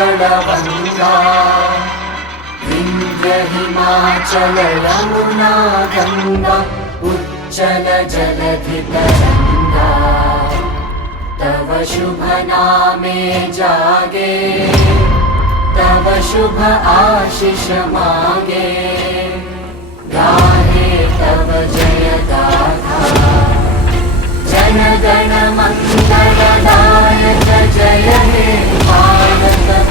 मंगलवङ्गा विन्ध्य हिमाचल यमुना गङ्गा उच्चल जलधितरङ्गा तव शुभ नामे जागे तव शुभ आशीष मागे गाहे तव जय गाथा जन गण मंगलदायक जय हे भारत